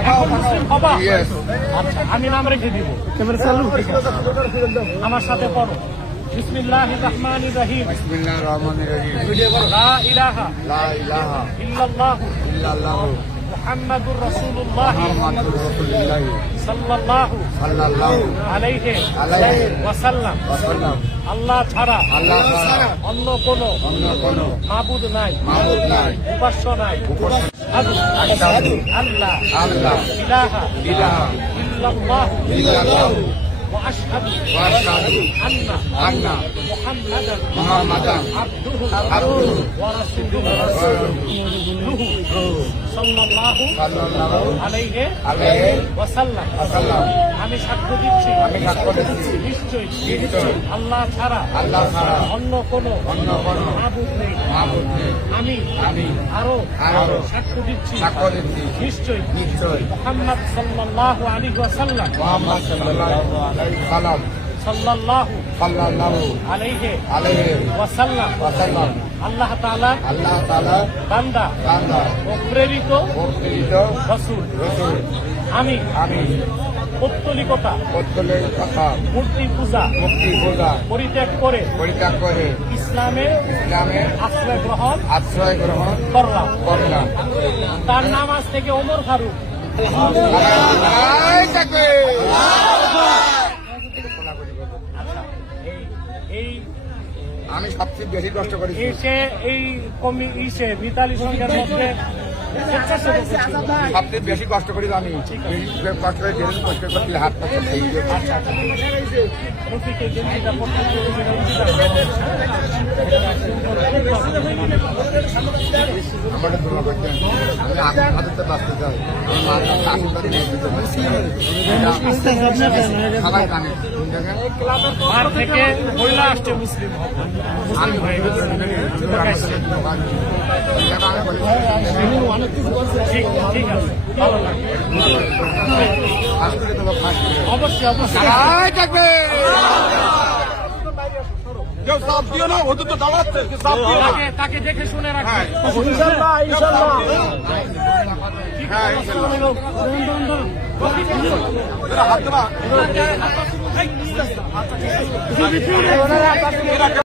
এখন মুসলিম হবা? আচ্ছা, আমি নাম রেখে দিব। আমার সাথে পড়ো। বিসমিল্লাহির রহমানির রহিম। বিসমিল্লাহির রহমানির রহিম। লা ইলাহা লা ইলাহা ইল্লাল্লাহু ইল্লাল্লাহু মুহাম্মাদুর রাসূলুল্লাহ মুহাম্মাদুর রাসূলুল্লাহ সাল্লাল্লাহু সাল্লাল্লাহু আলাইহি আলাইহি ওয়াসাল্লাম। ওয়াসাল্লাম। আল্লাহ ছাড়া অন্য কোনো মাবুদ নাই, উপাস্য নাই। আশহাদু আল্লাহ ইলাহা ইল্লাল্লাহু ওয়া আশহাদু আন্না মুহাম্মাদান আবদুহু ওয়া রাসূলুহু সাল্লাল্লাহু আলাইহি ওয়াসাল্লাম। আমি সাক্ষ্য দিচ্ছি নিশ্চয়ই আল্লাহ ছাড়া অন্য কোনো মাবুদ নেই। আমি আরো সাক্ষ্য দিচ্ছি নিশ্চয়ই মুহাম্মদ সাল্লাল্লাহু আলাইহি ওয়াসাল্লাম সাল্লাল্লাহু আলাইহি ওয়াসাল্লাম আল্লাহ তাআলা বান্দা ও প্রেরিত রাসূল। আমি পৌত্তলিকতা মূর্তি পূজা পরিত্যাগ করে ইসলামে আশ্রয় গ্রহণ করলাম। তার নাম আজ থেকে ওমর ফারুক। আমি সবচেয়ে বেশি কষ্ট করি। এই মিতালি সংঘের মধ্যে সবচেয়ে বেশি কষ্ট করি আমি। কষ্ট করে বেরোন পরিষ্কার করতে হাত পাচ্ছে আমাদের তুলনা করছেন। আমি আগে হাতে বাঁচতে চাই। আমার সবাই জানে মার থেকে মহিলা আসছে মুসলিম হয়ে গেছে। ঠিক আছে, ভালো লাগে। অবশ্যই তাকে দেখে শুনে রাখবে। হাত